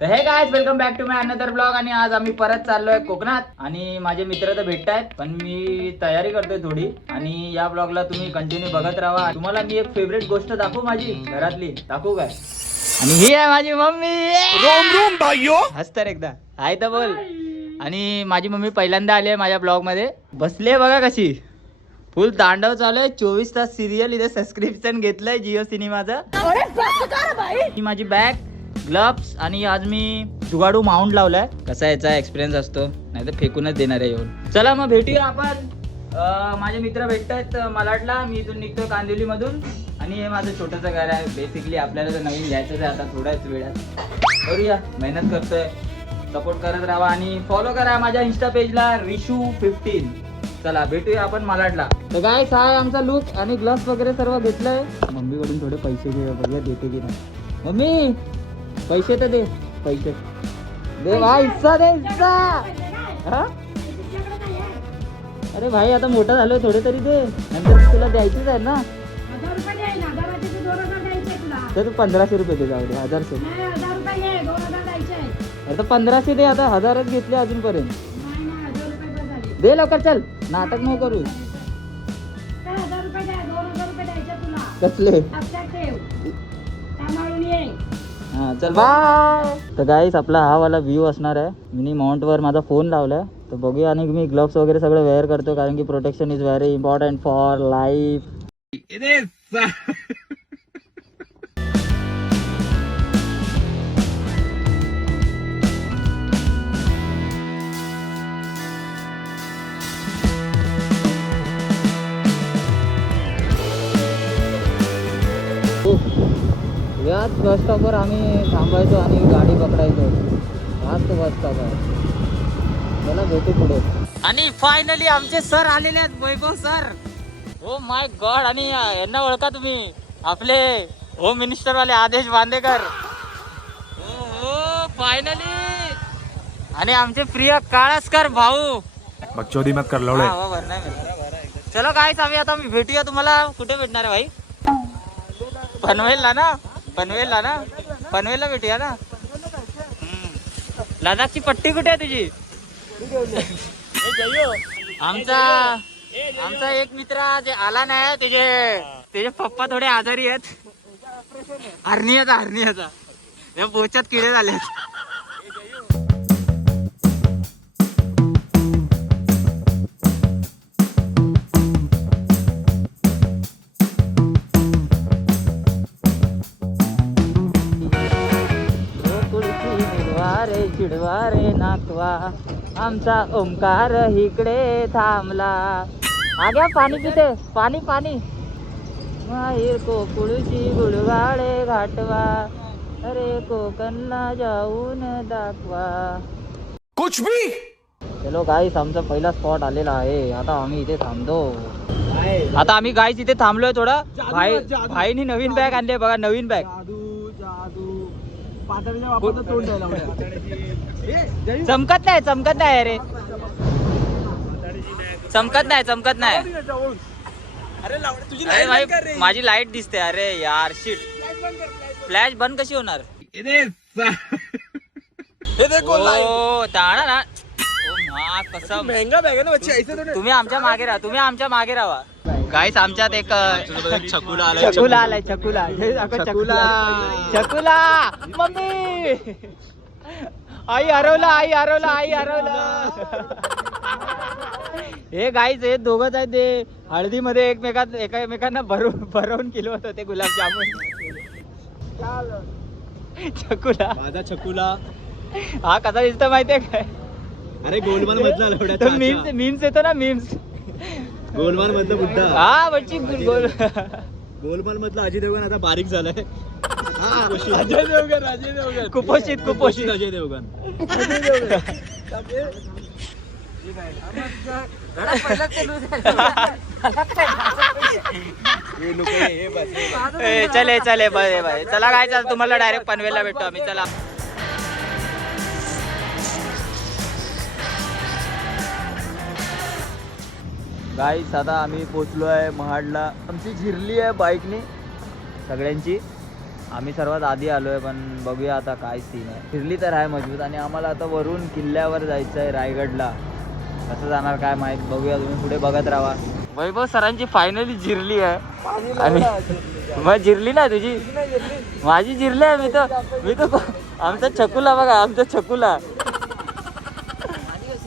तर hey guys welcome back to my another blog. आणि आज आम्ही परत चाललोय कोकणात. आणि माझे मित्र तर भेटतायत, पण मी तयारी करतोय थोडी. आणि या ब्लॉगला तुम्ही कंटिन्यू बघत राहा. तुम्हाला मी एक फेवरेट गोष्ट दाखवू, माझी घरातली दाखवू काय. आणि ही आहे माझी मम्मी. रोम रोम भाइयों. हस तर एकदा हाय तर बोल. आणि माझी मम्मी पहिल्यांदा आली आहे माझ्या ब्लॉग मध्ये. बसले बघा कशी, फुल तांडव चालू आहे. 24 तास सिरियल. इथे सबस्क्रिप्शन घेतलंय जिओ सिनेमाचं. ही माझी बॅग, ग्लव्स. आणि आज मी जुगाडू माउंट लावलाय. कसा याचा एक्सपिरियन्स असतो, नाही तर फेकूनच देणार आहे येऊन. चला मग भेटूया आपण. माझे मित्र भेटतायत मलाडला. मी इथून निघतोय कांदिवली मधून. आणि हे माझं छोटंसं घर आहे. बेसिकली आपल्याला तर नवीन घ्यायचंच आहे आता थोड्याच वेळात. करूया, मेहनत करतोय. सपोर्ट करत राहा आणि फॉलो करा माझ्या इंस्टा पेजला रिशू15. चला भेटूया आपण मलाडला. तर काय हा आहे आमचा लुक. आणि ग्लव्स वगैरे सर्व घेतलंय. मम्मीकडून थोडे पैसे घे, बघूया देते की नाही. मम्मी पैसे तर दे, पैसे दे भाई, हिस्सा दे, हिस्सा. हा? अरे भाई आता मोठा झालोय, थोडे तरी दे. नंतर तुला द्यायचीच आहे ना. तर तू 1500 रुपये दे, जाऊ दे. 1000 आता 1500 दे. आता 1000च घेतले अजूनपर्यंत. दे लवकर, चल नाटक नको करू. कसले हा चल बाय. तर गाईस आपला हा वाला व्ह्यू असणार आहे. मिनी माउंट वर माझा फोन लावलाय. तर बघूया. आणि मी ग्लव्स वगैरे सगळं वेअर करतो, कारण की protection is very important for life. याच बस स्टॉपवर आम्ही थांबायचो आणि गाडी पकडायचो. हाच तो बस स्टॉप आहे. चला भेटू पुढे. आणि फायनली आमचे सर आलेले आहेत, वैभव सर. Oh my God. आणि यांना ओळखा तुम्ही, आपले होम मिनिस्टर वाले आदेश बांदेकर. हो फायनली. आणि आमचे प्रिय काळासकर भाऊ. बकचोदी मत कर लवडे. चलो काय आम्ही आता भेटूया. तुम्हाला कुठे भेटणार आहे भाई? पनवेलला ना, पनवेलला ना, पनवेलला भेटूया ना. लडाखची पट्टी कुठे आहे तुझी? आमचा एक मित्र जे आला नाही, त्याचे पप्पा थोडे आजारी आहेत. हरनियाचा या पोचात किडे झाले. चिडवा रे नाकवा, आमचा ओंकार इकडे थांबला. आग्या पाणी पिते, पाणी पाणी. माहेर कोकुळची गुळवाळे घाटवा, अरे कोकणला जाऊन दाखवा. कुछ भी. चलो गाईस आमचा पहिला स्पॉट आलेला आहे. आता आम्ही इथे थांबतो. आता आम्ही गाईस इथे थांबलोय थोडा. भाईनी नवीन बॅग आणली बघा, नवीन बॅग. चमकत नाही रे, चमकत नाही. अरे भाई माझी लाईट दिसते. अरे यार शिट, फ्लॅश बंद कशी होणार? कसं महंगा बॅग आहे ना बच्चे. तुम्ही आमच्या मागे राहा. गाईस आमच्यात एक छकुला आलाय. मम्मी आई हरवला. हे गाईस हे दोघच आहेत. ते हळदीमध्ये एकामेकांना भरवून केलं होतं ते गुलाबजामुन. माझा छकुला हा कसा दिसतो माहितीये काय? अरे गोलमाल मधला मीम्स येतो ना, मीम्स. गोलमाल मधला बुड्ढा. हा बच्ची गोलमाल मधला अजय देवगण आता बारीक झालाय. अजय देवगण कुपोषित अजय देवगण. चले बाय. चला काय तुम्हाला डायरेक्ट पनवेलला भेटतो आम्ही. चला गाईस आता आम्ही पोचलो आहे महाडला. आमची झिरली आहे बाईकने सगळ्यांची. आम्ही सर्वात आधी आलोय, पण बघूया आता काय सीन आहे. फिरली तर आहे मजबूत, आणि आम्हाला आता वरून किल्ल्यावर जायचं आहे रायगडला. कसं जाणार काय माहित, बघूया. तुम्ही पुढे बघत राहा. वैभव सरांची फायनली जिरली आहे, आणि मग जिरली ना तुझी, माझी जिरली आहे. मी तर आमचा छकुला बघा, आमचा छकुला,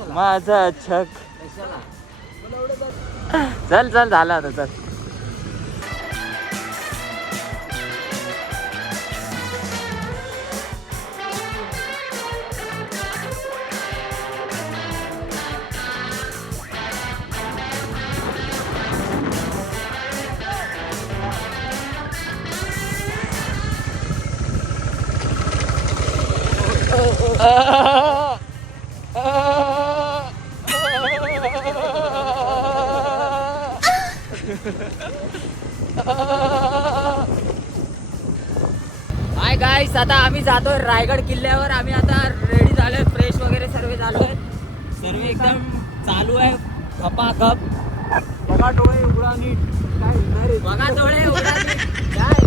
माझा छक. चल चल झाला आता चल. हाय गाईस, आता आम्ही जातोय रायगड किल्ल्यावर. आम्ही आता रेडी झालोय, फ्रेश वगैरे सर्व झालोय. सर्व एकदम चालू आहे खपाखप. बघा डोळे उघडा नीट, बघा डोळे उघडा नीट, काय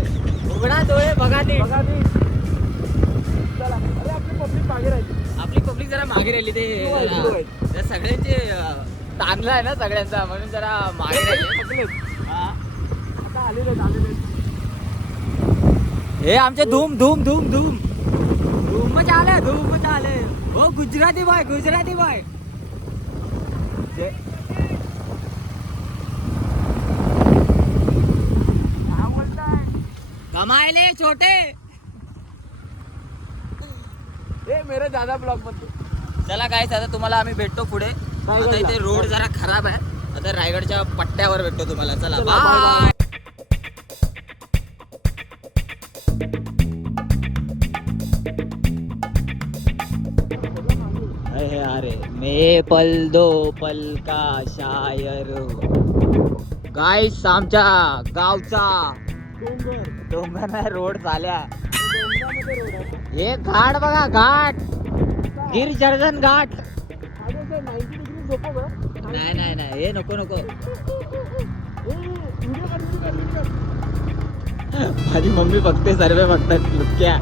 उघडा डोळे बघा नीट. आपली पब्लिक जरा मागे राहिली. ते सगळ्यांचे ताणलं आहे ना सगळ्यांचा, म्हणून जरा मागे राहिली. हे आमचे धूम धूम धूम धूम धूमच आले, धूमच आले. हो गुजराती बॉय, गुजराती बॉय. कमायले छोटे मेरे दादा ब्लॉग मध्ये. चला काय, आता तुम्हाला आम्ही भेटतो पुढे. आता इथे रोड जरा खराब आहे, आता रायगडच्या पट्ट्यावर भेटतो तुम्हाला. चला बाय. अरे मे पल दो पल का शायर. गाईस, आमच्या गावचा डोंगर नाही, रोड झाल्या. हे घाट बघा, घाट गिरजर्जन घाट. नाही नाही नाही, हे नको नको. माझी मम्मी बघते, सर्व बघतात लुक्या.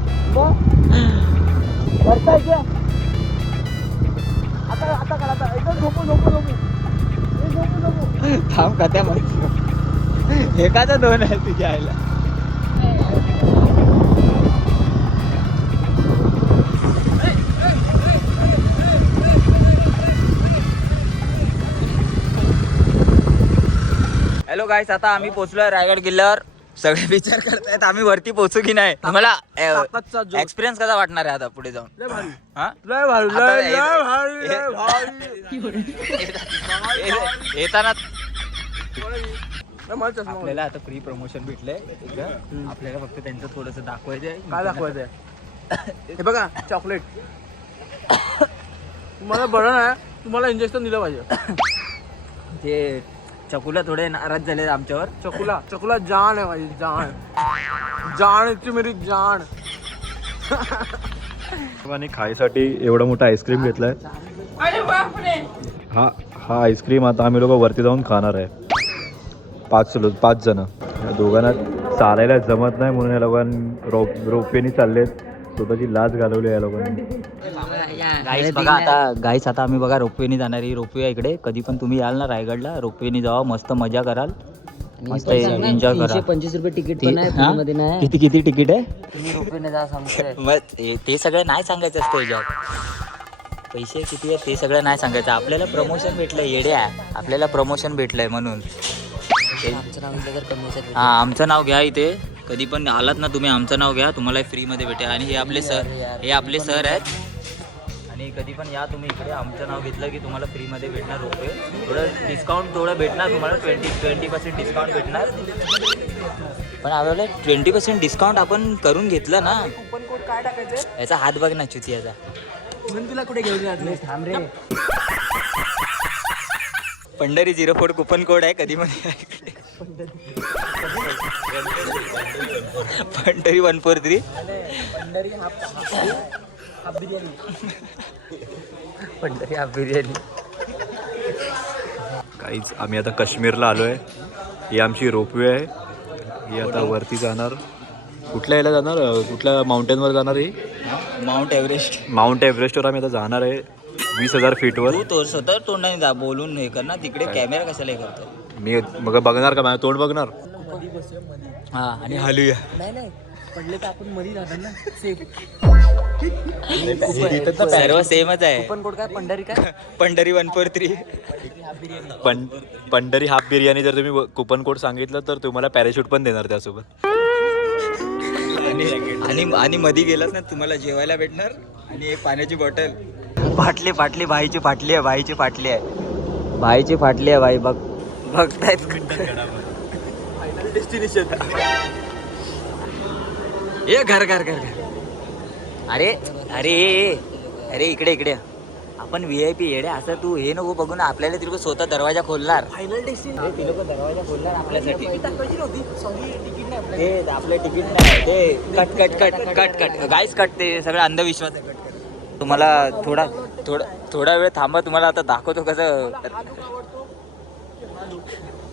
थांब का त्या माहिती एखादा दोन आहे तुझ्या आईला. हॅलो गाईस, आता आम्ही पोहोचलोय रायगड किल्ल्यावर. सगळे विचार करतायत आम्ही वरती पोहोचू की नाही. तुम्हाला एक्सपिरियन्स कसा वाटणार आहे आता पुढे जाऊन? येताना आपल्याला आता फ्री प्रमोशन भेटलंय. आपल्याला फक्त त्यांचं थोडस दाखवायचंय. काय दाखवायचंय? हे बघा, चॉकलेट. तुम्हाला बरं नाही, तुम्हाला इंजेक्शन दिलं पाहिजे. ते चकुला थोडे नाराज झाले आमच्यावर. चकुला जान आहे माझी, जान. जान इतकी मेरी जान. आणि खायसाठी एवढा मोठा आईस्क्रीम घेतलाय. हा आईस्क्रीम आता आम्ही लोक वरती जाऊन खाणार आहे. 5 जण. या दोघांना चालायला जमत नाही, म्हणून या लोकांनी रोपवेनी चाललेत. स्वतःची लाज घालवली या लोकांनी. गाईस बघा, आता गाईस आता आम्ही बघा रोपवेनी जाणार. ही रोपवे इकडे. कधी पण तुम्ही याल ना रायगडला, रोपवेनी जावा, मस्त मजा कराल, मस्त एन्जॉय करा. 25 रुपये तिकीट पण आहे. किती तिकीट आहे? तुम्ही रुपये जा सांगते. मग ते सगळं नाही सांगायचं असतं याच्यात. पैसे किती आहे ते सगळं नाही सांगायचं. आपल्याला प्रमोशन भेटलंय, येड्या, आपल्याला प्रमोशन भेटलंय म्हणून. आमचं नाव घेतलं तर कमी याच्यात हा, आमचं नाव घ्या. इथे कधी पण आलात ना तुम्ही, आमचं नाव घ्या, तुम्हाला फ्री मध्ये भेटेल. आणि हे आपले सर आहेत. आणि कधी पण या तुम्ही इकडे, आमचं नाव घेतलं की तुम्हाला फ्री मध्ये भेटणार रोपवे. थोडं डिस्काउंट थोडं भेटणार तुम्हाला. 20% डिस्काउंट भेटणार. पण आपल्याला 20% डिस्काउंट आपण करून घेतलं ना. कुपन कोड काय टाकायचं? याचा हात बघ ना चुतियाचा. म्हणून तुला कुठे घेऊन जात? थांब रे. पंढरी 04 कुपन कोड आहे. कधी मध्ये पंढरी 143. पंढरी हाफ बिर्याणी. काहीच आम्ही आता काश्मीरला आलोय. ही आमची रोपवे आहे. ही आता वरती जाणार. कुठल्या याला जाणार कुठल्या माउंटेनवर जाणार आहे माउंट एव्हरेस्ट. माउंट एव्हरेस्टवर आम्ही आता जाणार आहे 20,000 फीटवर. तू तो स्वतः तोंडाने जा बोलून हे कर ना तिकडे कॅमेरा कशाला हे करतो. मी मग बघणार का माझं तोंड बघणार. हा आणि हलूया. नाही पडले तर आपण मध्ये जाणार ना सेफ. सर्व सेमच आहे. पण कोड काय पंढरी काय पंढरी 143. पंढरी हाफ बिर्याणी जर तुम्ही कुपन कोड सांगितलं तर तुम्हाला पॅराशूट पण देणार त्यासोबत. आणि मध्ये गेलास ना तुम्हाला जेवायला भेटणार आणि एक पाण्याची बॉटल. फाटली भाईची फाटली आहे भाईची फाटली आहे भाई बघतायत. डेस्टिनेशन ये घर अरे इकडे आपण VIP येडे असं तू हे नको बघू ना. आपल्याला ती लोक स्वतः दरवाजा खोलणार. फायनल डेस्टिनेशन ते लोक दरवाजा खोलणार आपल्यासाठी. ते आपलं तिकीट नाही ते कट गाईस कट ते सगळं अंधविश्वास आहे. कट तुम्हाला थोडा वेळ थांबा. तुम्हाला आता दाखवतो कसं.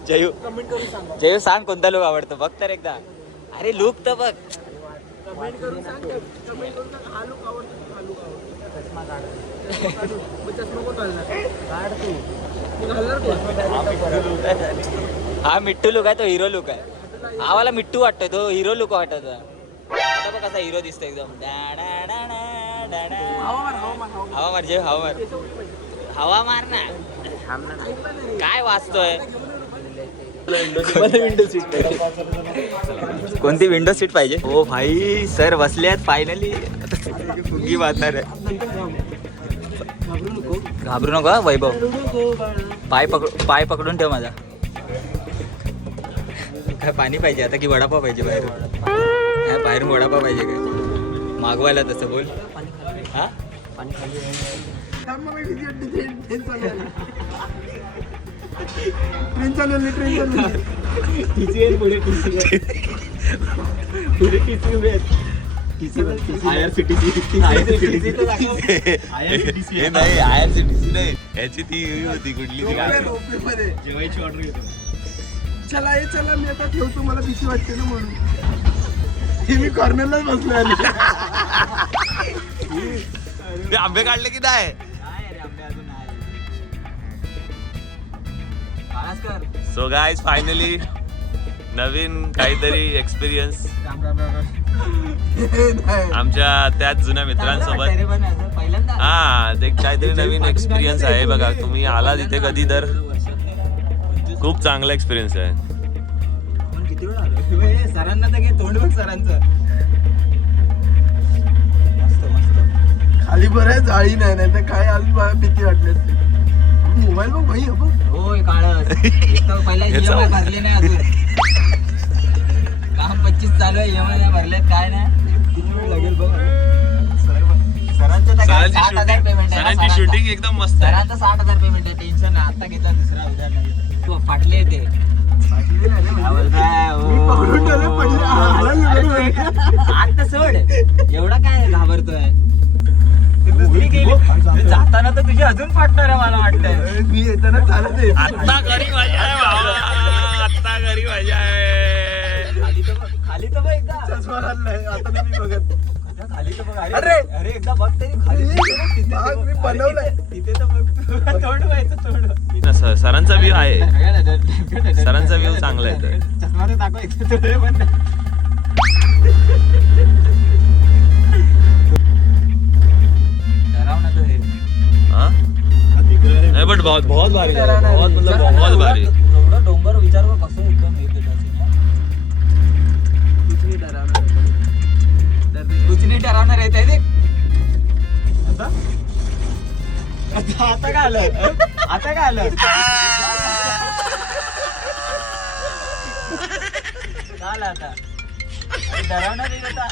जयू सांग कोणता लुक आवडतो बघ तर एकदा. अरे लुक तर बघ. हा मिट्टू लुक आहे तो हिरो लुक आहे. हा वाला मिट्टू वाटतोय तो हिरो लुक वाटत. आता बघ कसा हिरो दिसतो एकदम. हवा मार जे हवा मार ना. काय वाचतोय. कोणती विंडो सीट पाहिजे. ओ भाई सर बसले आहेत फायनली. फुगी वाजणार आहे. घाबरू नको वैभव. पाय पकडून ठेव माझा. काय पाणी पाहिजे आता की वडापाव पाहिजे बाहेरून वडापाव पाहिजे काय मागवायला तसं बोल. हा ट्रेन चालवली IRCTC नाही याची ती होती कुठली जेवायची ऑर्डर घेतो. चला मी आता ठेवतो मला भीती वाटते ना म्हणून हे मी कॉर्नरलाच बसलो. आंबे काढले की नाही. सो गाईज फायनली नवीन काहीतरी एक्सपिरियन्स आमच्या त्याच जुन्या मित्रांसोबत. हा ते काहीतरी नवीन एक्सपिरियन्स आहे बघा. तुम्ही आला तिथे कधी तर खूप चांगला एक्सपिरियन्स आहे. किती वेळ आलो सरांना तर तोंड बघ सरांचं. खाली बरं आहे जाळी नाही तर काय अजून मला भीती वाटली असते. मोबाईल बघ भाई होय काळ पहिला EMI भरले नाही अजून. काम 25 चालू आहे EMI नाही भरलेत काय नाही. किती वेळ लागेल बघ. सरांचं पेमेंट आहे. शूटिंग एकदम मस्त. सरांचं 60,000 पेमेंट आहे. टेन्शन नाही. आता घेतला दुसरा उद्या तू फाटले ते आता सोड. एवढा काय घाबरतोय. जाताना तर तुझी अजून फाटणार आहे मला वाटतंय. मी येताना चालत आहे. आता घरी मजा आहे बाबा. आता घरी मजा आहे. खाली तर बघ एकदा. चष्मा घातलाय आता नाही मी बघत. खाली तर बघ. अरे अरे एकदा बघ तरी खाली. मी बनवलंय तिथे तर बघ. तोंड व्हायचं तोंड. सरांचा व्ह्यू आहे. सरांचा व्ह्यू चांगला आहे. चष्मा तर दाखव एकदा तोंड पण. बट बहुत भारी बहुत मतलब बहुत भारी. एवढं डोंगर विचार कर कसं एकदम कुछ नाही डरावणार आहे ते. आता काय आलं झालं आता डरावणार आहे आता.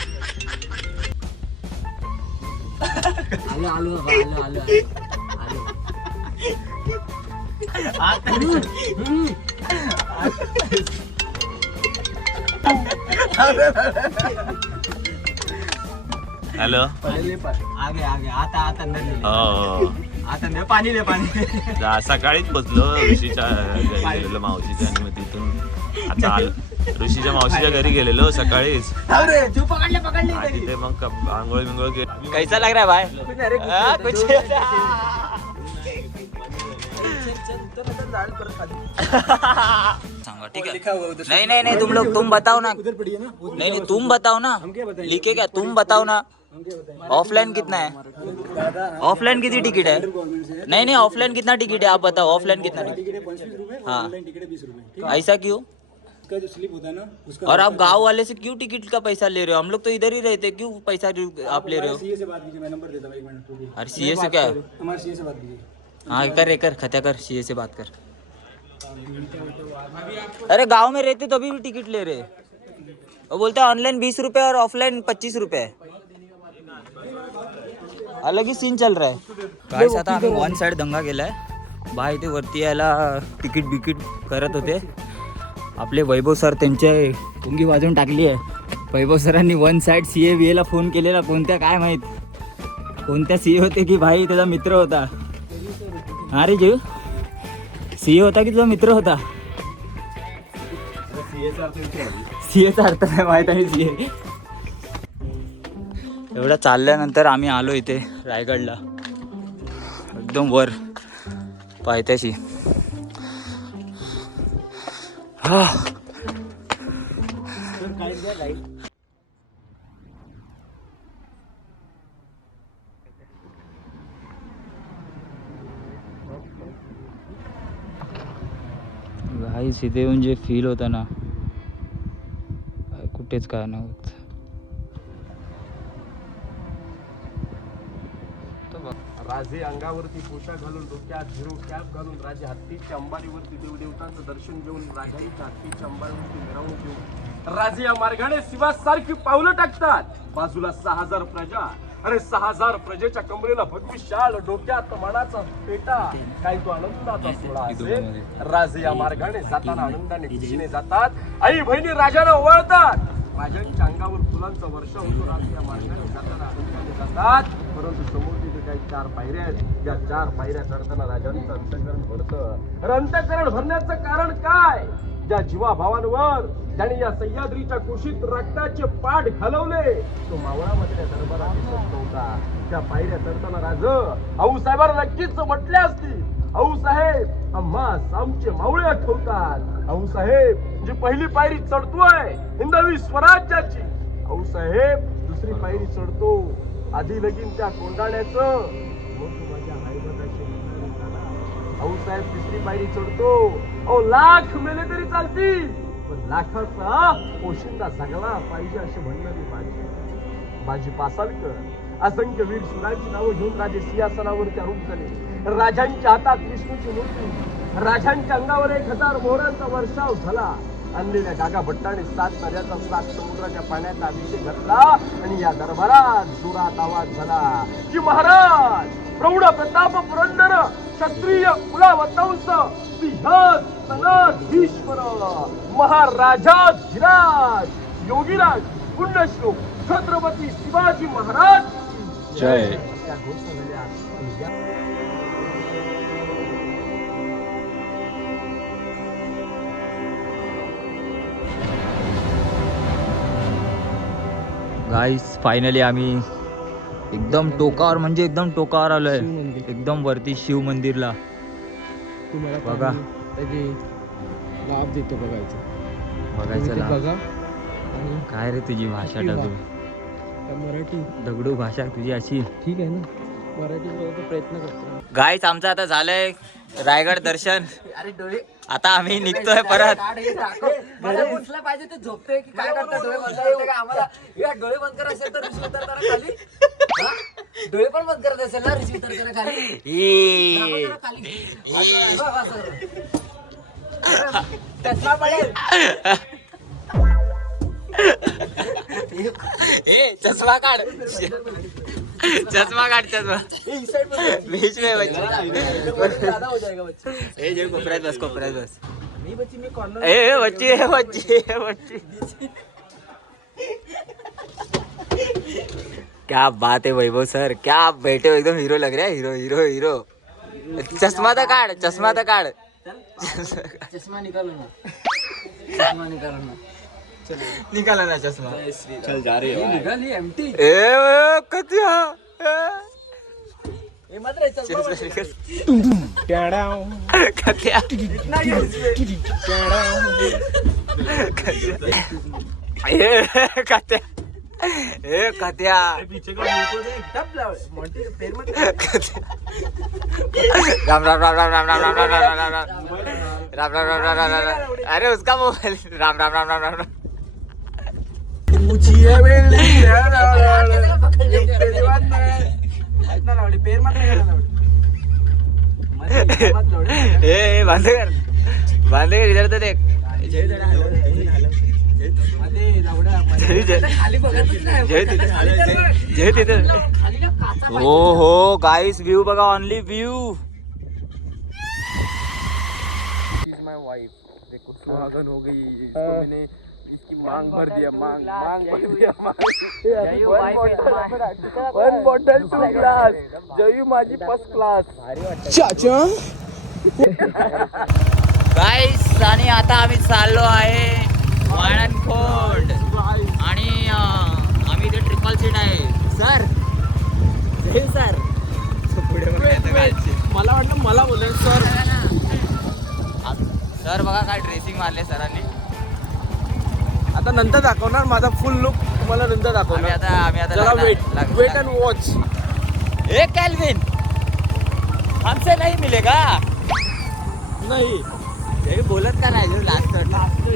आलो हॅलो आगे आता अंदर ले. हो आता ले पाणी सकाळीच पोचलो ऋषीच्या घरी गेलेलो मावशीच्या आणि मग तिथून आता ऋषीच्या मावशीच्या घरी गेलेलो सकाळीच अरे तू पकडले आणि तिथे मग आंघोळ बिंगोळ केली. कैसा लग रहा है भाई हाँ, कुछ सांगा ठीक है नहीं तुम लोग तुम बताओ ना नहीं तुम बताओ ना लिखे क्या तुम बताओ ना ऑफलाइन कितना है ऑफलाइन कितनी टिकट है नहीं ऑफलाइन कितना टिकट है आप बताओ ऑफलाइन कितना टिकट हाँ ऐसा क्यों जो स्लिप होता है ना उसका और आप गांव वाले से क्यों टिकट का पैसा ले रहे हो हम लोग तो इधर ही रहते क्यों पैसा आप ले रहे हो सीए से बात कीजिए मैं नंबर देता हूँ 1 मिनट रुकिए अरे सीए से क्या हमारे सीए से बात कीजिए हाँ कर खत्या कर सीए से बात कर अरे गांव में रहते तो अभी भी टिकट ले रहे वो बोलते हैं ऑनलाइन 20 रुपए और ऑफलाइन 25 रुपए अलग ही सीन चल रहा है गाइस आता आम्ही वन साइड दंगा केलाय बाय इथे वरती यायला तिकीट बिकीट करत होते आपले वैभव सर त्यांचे पुंगी वाजवून टाकली आहे वैभव सरांनी वन साइड सीए बी ला फोन केलेला कोणत्या काय माहित कोणत्या सीए होते की भाई त्याचा मित्र होता हा रे जीव सीए होता की तुझा मित्र होता सीएचा अर्थ नाही माहित आहे सीए एवढं चालल्यानंतर आम्ही आलो इथे रायगडला एकदम वर पायथ्याशी हा भाई इथे येऊन जे फील होता ना कुठेच काय नव्हतं राजे अंगावरती पोशाख घालून डोक्यात झिरो कॅप घालून राजे हत्तीच्या अंबारीवरती देवदेवतांचं दर्शन घेऊन राजाईच्या हत्तीच्या अंबारीवरती मिरवणूक घेऊन राजे या मार्गाने शिवासारखी पावलं टाकतात बाजूला 6000 प्रजा अरे 6000 प्रजेच्या कमरेला भगवी शाल डोक्यात मनाचा पेटा काय तो आनंदाचा सोहळा असेल राजे या मार्गाने जाताना आनंदाने खुशीने जातात आई बहिणी राजाला ओवाळतात राजांच्या अंगावर फुलांचा वर्षा होतो राजे या मार्गाने जाताना आनंदाने जातात परंतु समोर तिथे काही 4 पायऱ्या आहेत या 4 पायऱ्या चढताना राजांचं अंतःकरण भरतं अरे अंतःकरण भरण्याचं कारण काय ज्या जीवाभावांवर ज्यांनी या सह्याद्रीच्या कुशीत रक्ताचे पाठ घालवले तो मावळामधल्या दरबारात दिसत नव्हता त्या पायऱ्या चढताना राज आऊसाहेबांना नक्कीच म्हटले असतील आऊसाहेब आम्हास आमचे मावळे आठवतात आऊसाहेब जी पहिली पायरी चढतोय हिंदवी स्वराज्याची आऊसाहेब दुसरी पायरी चढतो आधी लगीन त्या कोंडाण्याचं मग माझ्या आईबाबाशी आऊसाहेब तिसरी पायरी चढतो अहो लाख मेले तरी चालतील पण लाखाचा पोशिंदा जगला पाहिजे असे म्हणणारी माझी पासालकर असंख्य वीर सुरांची नावं घेऊन राजे सिंहासनावरती आरूढ झाले राजांच्या हातात विष्णूची मूर्ती राजांच्या अंगावर 1000 मोहरांचा वर्षाव झाला आणलेल्या गागा भट्टाने 7 नद्याचा 7 समुद्राच्या पाण्याचा अभिषेक घातला आणि या दरबारात जोरात आवाज झाला की महाराज प्रौढ प्रताप पुरंदर क्षत्रिय कुलावतंस सिंहासनाधीश्वर महाराजाधिराज योगीराज पुण्यश्लोक छत्रपती शिवाजी महाराज जय त्या घोषणा झाल्या गाईस फायनली आम्ही एकदम टोकावर म्हणजे एकदम टोकावर आलोय एकदम वरती शिव मंदिरला बघा त्याचे लाभ देतो बघायचं लाभ. बघा काय रे तुझी भाषा दगडू मराठी दगडू भाषा तुझी अशी ठीक आहे ना मराठी बोलायचा प्रयत्न करतो गाईस आमचं आता झालंय रायगड दर्शन आता आम्ही निघतोय परत पाहिजे ते झोपते की काय करतात डोळे बंद करते का आम्हाला या डोळे बंद करत असेल तर ऋषी उतरताना खाली हा? डोळे पण बंद करत असेल ना ऋषी उतरताना खाली दाखव जरा खाली. चष्मा पडेल चष्मा काढ चष्मा काढ चष्मा बीच में ज्यादा हो जाएगा बच्चे ए जे कोपऱ्यात बस कोपऱ्यात बस नहीं बच्ची मैं कॉर्नर ए बच्ची क्या बात है वैभव सर क्या आप बैठे हो एकदम हीरो लग रहे हैं हीरो हीरो हीरो चष्मा तो काढ चष्मा निकालो ना चष्मा निकालो ना निघाला ना चष्मा. चल जा रे निघाली एमटी कधी हे मात्र राम राम राम राम राम राम राम राम राम राम राम राम राम राम राम राम. अरे उसका मोबाइल. राम राम राम राम राम राम. पेर मात्र ए बंद कर बंद कर इधर तर देख. जय तिथं. हो हो गाइस व्यू बघा. Only view. माय वाइफ देखो सुहागन हो गई. इसको मैंने इसकी मांग भर दिया. मांग भर दिया. One bottle 2 glass. जयू माझी फर्स्ट क्लास. गाइस आणि आता आम्ही चाललो आहे वाळणखोड. आणि आम्ही इथे ट्रिपल सीट आहे. सर सर मला वाटलं मला बोलेल सर. सर बघा काय ड्रेसिंग मारले सरांनी. आता नंतर दाखवणार माझा फुल लुक तुम्हाला नंतर दाखवणार. आम्ही आता जरा लग्न- वेट अँड वॉच. ए कैल्विन हमसे नहीं मिलेगा. नाही हे बोलत का नाही लास्ट.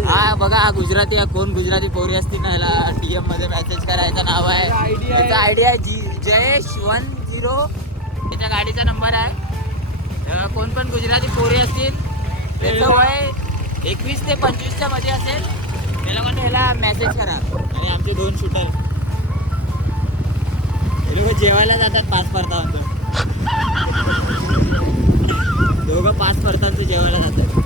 हा बघा हा गुजराती आहे. कोण गुजराती पोरी असतील ना ह्याला DM मध्ये मेसेज करायचं नाव आहे. त्याचा आयडिया आहे जयेश 10. त्याच्या गाडीचा नंबर आहे. कोण पण गुजराती पोरी असतील त्याचं वय 21 ते 25च्या मध्ये असेल त्या लोकांना ह्याला मेसेज करा. आणि आमचे 2 शूटर हे लोक जेवायला जातात 5 परतावर. दोघं 5 परतांचं जेवायला जातात.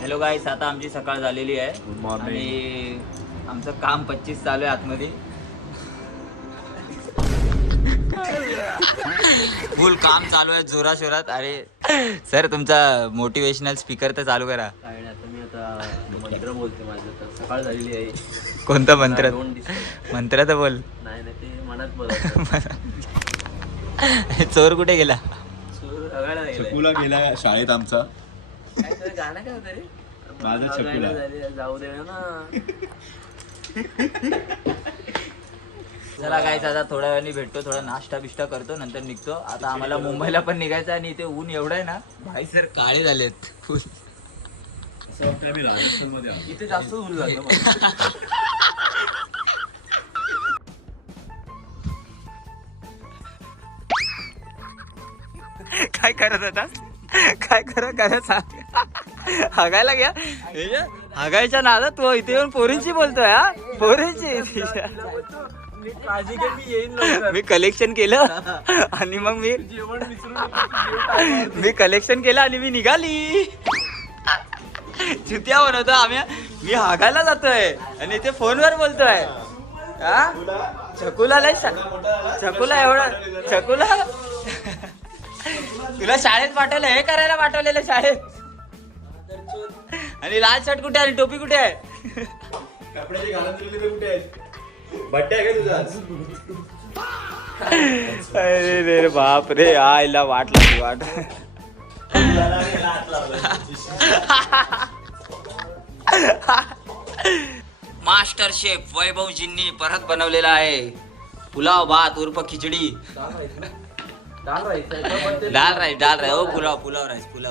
हॅलो गाईस, आता आमची सकाळ झालेली आहे. Good morning. आणि आमचं काम 25 चालू आहे आतमध्ये. फुल काम चालू आहे जोरा शोरात. अरे सर तुमचा मोटिवेशनल स्पीकर तर चालू करा. काय नाही, आता मी आता मंत्र बोलते. माझं तर सकाळ झालेली आहे. कोणता मंत्र? मंत्र तर बोल. नाही नाही, ते मनात बोलत. चोर कुठे गेला? चकुला गेला शाळेत आमचा. काहीतरी गाणं काय होतं रे? माझं चकुला. जाऊ दे ना. चला गाईस, आता थोड्या वेळाने भेटतो. थोडा नाश्ता बिष्टा करतो, नंतर निघतो. आता आम्हाला मुंबईला पण निघायचं आणि इथे ऊन एवढं आहे ना भाई सर काळे झालेत फुल. असं वाटतं आम्ही राजस्थान मध्ये आहोत. इथे जास्त ऊन लागलं. काय करत होता? काय करत हागायला घ्या. हागायच्या नादात तो इथे येऊन पोरींची बोलतोय. हा पोरींची. काळजी घे, मी येईन लवकर. मी कलेक्शन केलं आणि मग जेवण विसरून मी कलेक्शन केलं आणि मी निघाली. चुत्या बनवतो आम्ही. मी हागायला जातोय आणि ते फोनवर बोलतोय. हा चकुला लय चकुला एवढं चकुला तुला शाळेत पाठवलं, हे करायला पाठवलेलं शाळेत. आणि लाल शर्ट कुठे आहे? टोपी कुठे आहे? कपड्याची घालून दिलेली ते कुठे आहेत? बड्डे आहे का तुझा आज? अरे रे बाप रे. आईला वाट लागली वाट. मास्टर शेफ वैभवजींनी परत बनवलेला आहे पुलाव भात उर्फ खिचडी. डाळ राईस आहे का? पण ते डाल राईस हो पुलाव राईस फुल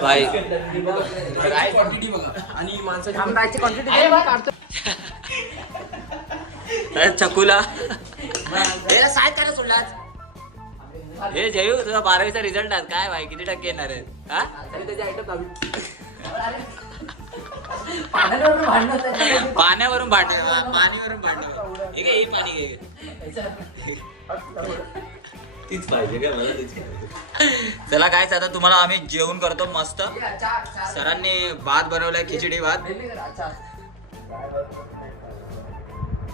भाई. राईस क्वांटिटी बघा आणि माणसाची आमची क्वांटिटी अरे चकुला साय करा सोडलाच हे जयू तुझा 12वीचा रिझल्ट आहे काय भाई किती टक्के येणार आहे हा? त्याची आयटम लावी. पाण्यावर भांडण पाण्यावरून पाणीवरून भांडण हे घे पाणी घे तीच पाहिजे का मला तीच पाहिजे. चला काय आता तुम्हाला आम्ही जेवण करतो मस्त. सरांनी भात बनवलाय खिचडी भात.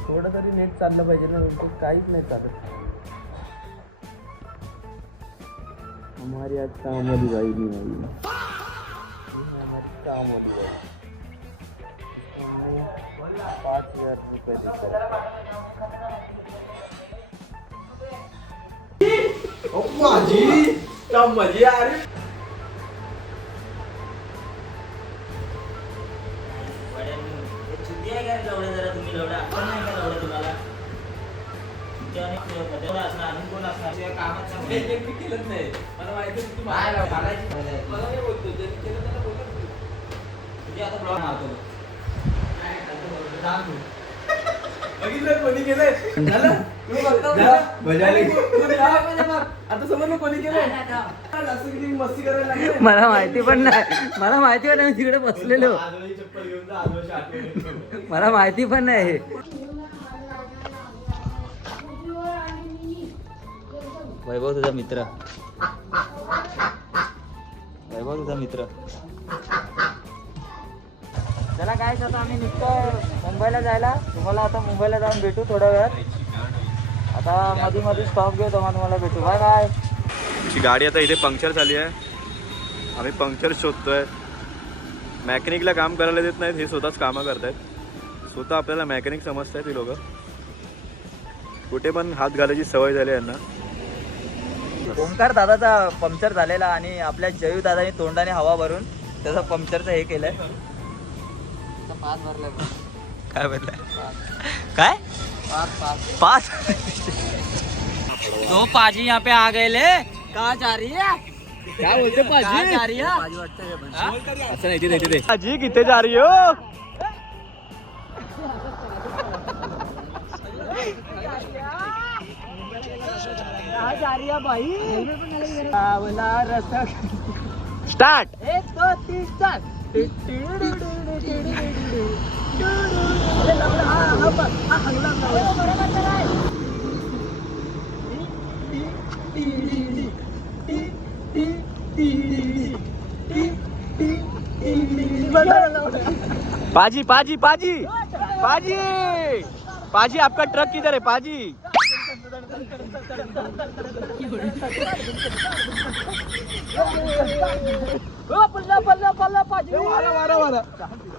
थोडं तरी नेट चाललं पाहिजे ना ते काहीच नाही चालत. हमारी आज काम वाली बाई नहीं आई. हमारी काम वाली बाई 5,000 रुपये माझी मजी अरे केलंच नाही मला माहिती बोलतो ज्यांनी केलं त्याला बघितलं कोणी केलंय झालं आता समजलं कोणी केलंय असं किती मस्ती करायला लागली. मला माहिती पण नाही मी तिकडे बसलेलो मला माहिती पण नाही हे. वैभव तुझा मित्र चला काय आता आम्ही निघतो मुंबईला जायला. तुम्हाला आता मुंबईला जाऊन भेटू थोड्या वेळात. आता मध्ये स्टॉप घेऊ तुम्हाला भेटू. Bye bye. आमची गाडी आता इथे पंक्चर झाली आहे. आम्ही पंक्चर शोधतोय. मॅकॅनिकला काम करायला देत नाहीत हे स्वतःच कामं करतायत. स्वतः आपल्याला मॅकॅनिक समजत आहेत ही लोक. कुठे पण हात घालायची सवय झाली यांना. ओमकार दादाचा पंक्चर झालेला आणि आपल्या जयू दादाने तोंडाने हवा भरून त्याचा पंक्चरचं हे केलंय. पाच भरलाय काय बोललाय काय पाच दो पाजी यहाँ पे आ गए ले. कहाँ जा रही है क्या बोलते पाजी जा रही है असं नाही तिथे आजी किथे जा रही हो. जा रही है भाई स्टार्ट. 1 2 3 4. पाजी पाजी पाजी पाजी पाजी आपका ट्रक किधर है पाजी.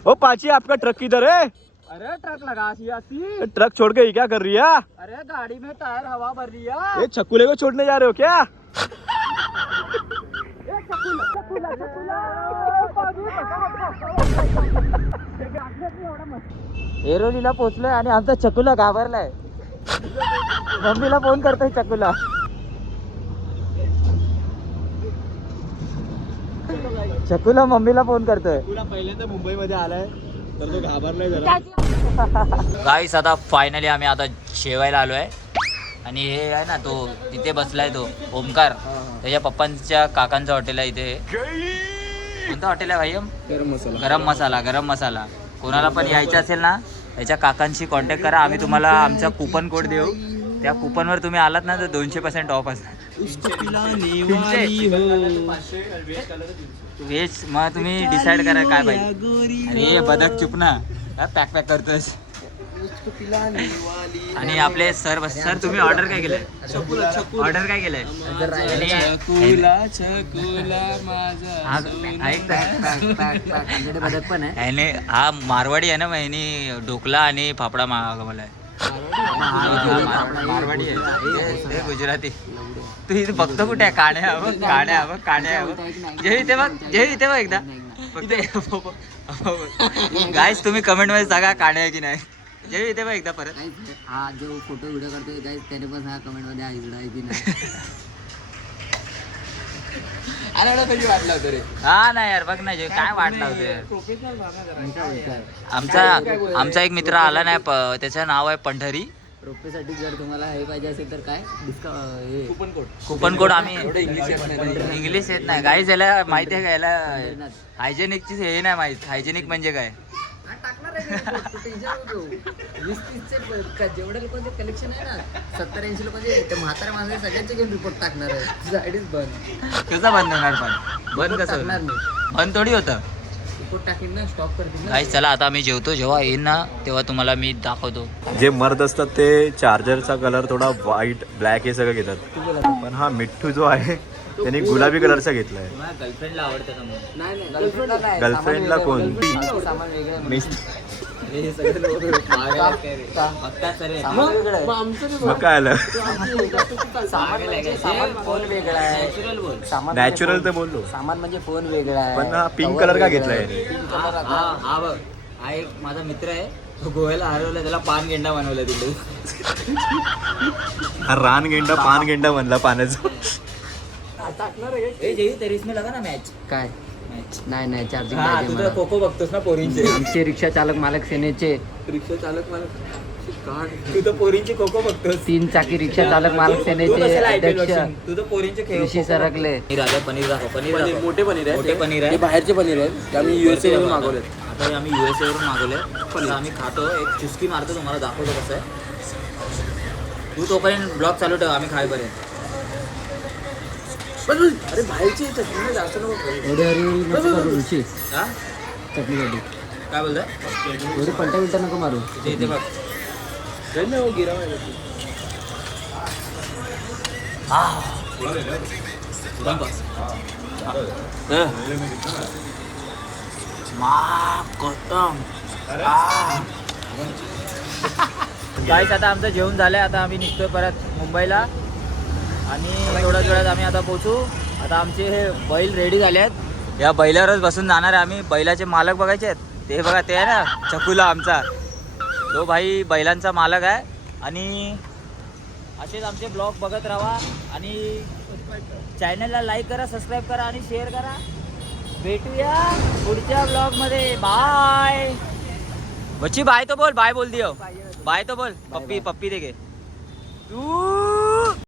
ओ पाजी आपका ट्रक किधर है. अरे ट्रक लगा सी. ट्रक छोड़ के क्या कर रही है. अरे गाड़ी में टायर हवा भर रही है. ये छकुले को छोड़ने जा रहे हो क्या. एरोलीला पोहोचलोय आणि आमचा चकुला घाबरलाय. मम्मीला फोन करतोय चकुला. चकुला मम्मीला फोन करतोय. तुला पहिल्यांदा मुंबईमध्ये आलाय तर तो घाबरलाय जरा. गाईस आता फायनली आम्ही आता जेवायला आलोय आणि हे आहे ना तो तिथे बसलाय तो ओमकार त्याच्या पप्पांच्या काकांचं हॉटेल आहे इथे. कोणतं हॉटेल आहे भाई. गरम मसाला. कोणाला पण यायचं असेल ना त्याच्या काकांशी कॉन्टॅक्ट करा. आम्ही तुम्हाला आमचा कुपन कोड देऊ. त्या कुपनवर तुम्ही आलात ना तर 200% ऑफ असणार. व्हेज मग तुम्ही डिसाईड करा काय पाहिजे. आणि बदक चुपना पॅक करतोस. आणि आपले सर तुम्ही ऑर्डर काय केलंय. बदक पण आहे. याने हा मारवाडी आहे ना मग यांनी ढोकला आणि फाफडा मागवलाय. मारवाडी आहे गुजराती. तू इथे बघतो कुठे काड्या हवं. जे इथे बघ एकदा फक्त गाईस तुम्ही कमेंट मध्ये सांगा काढे आहे की नाही. जे इथे बघ एकदा परत. हा जो फोटो व्हिडिओ करतोय गाईज त्याने पण हा कमेंट मध्ये इकडं आहे की नाही. हा नाही यार बघ ना जे काय वाटलं होते. आमचा एक मित्र आला नाही त्याचं नाव आहे पंढरी. रोपेसाठी जर तुम्हाला हे पाहिजे असेल तर काय कुपन कोड आम्ही इंग्लिश येत नाही गाईज. याला माहिती आहे का याला हायजेनिकची हे नाही माहित. हायजेनिक म्हणजे काय. जेवढ्या लोकांचे कलेक्शन आहे ना 70-80 लोकांचे ते म्हाताऱ्या माणसाने सगळ्यांचे घेऊन रिपोर्ट टाकणार आहे. तुझा आयडीच बंद. तुझा बंद होणार पण बंद कसं टाकणार नाही. बंद थोडी होतं. रिपोर्ट टाकीन ना स्टॉप करतील ना. गाईज चला आता आम्ही जेवतो. जेव्हा येईन ना तेव्हा तुम्हाला मी दाखवतो. जे मर्द असतात ते चार्जरचा कलर थोडा व्हाईट ब्लॅक हे सगळं घेतात, पण हा मिठ्ठू जो आहे त्यांनी गुलाबी कलरचा घेतलाय. गर्लफ्रेंडला आवडतं ना म्हणून. नाही गर्लफ्रेंडला नाही. गर्लफ्रेंडला कोण? सामान वेगळं आहे. मिस- मग काय आलं? सामान फोन वेगळा आहे. सामान नॅचरल तर बोललो, सामान म्हणजे फोन वेगळा आहे. पण हा पिंक कलर का घेतलाय याने? हा बघ हा एक माझा मित्र आहे. तो गोव्याला हरवला त्याला पान गेंडा बनवला तिथे. हा रान गेंडा पान गेंडा म्हणला पाण्याचा. इसमें लगा ना मॅच. काय नाही नाही चार्जिंग हा पाहिजे तू तर मला. खो खो बघतोस ना पोरींचे. आमचे रिक्षा चालक मालक सेनेचे रिक्षा चालक मला तू तर पोरींचे खो खो बघतोस. 3 चाकी रिक्षा चालक मालक तू सेनेचे कशाला IPL अध्यक्ष बघशील? तू तर पोरींचे खेळ ऋषी सरकले. पनीर आलं. पनीर दाखव. पनीर दाखव. मोठे पनीर आहे. मोठे पनीर आहे. बाहेरचे पनीर आहेत ते आम्ही USA वरून मागवले. आता हे आम्ही USA वरून मागवले. आता आम्ही खातो. एक चुस्की मारतो तुम्हाला दाखवतो कसं आहे. तू तोपर्यंत ब्लॉग चालू ठेव आम्ही खाईपर्यंत. अरे बाहेरची चटणी जास्त नको. एवढे हरी नको मारू ऋषी हा चटणीसाठी. काय बोलतोय. एवढे पलटा बिलटा नको मारू. इथे बघ. गाईस आता आमचं जेवण झालंय. आता आम्ही निघतोय परत मुंबईला आणि थोड्याच वेळात आम्ही आता पोहोचू. आता आमचे हे बैल रेडी झाले आहेत. या बैलावरच बसून जाणार आहे आम्ही. बैलाचे मालक बघायचे आहेत ते बघा. ते आहे ना चकुला आमचा. तो भाई बैलांचा मालक आहे. आणि असेच आमचे ब्लॉग बघत राहा आणि चॅनलला लाईक करा, सबस्क्राईब करा आणि शेअर करा. भेटूया पुढच्या ब्लॉगमध्ये. बाय. बच्ची बाय तो बोल. बाय बोल दियो. बाय तो बोल. पप्पी पप्पी देखे तू.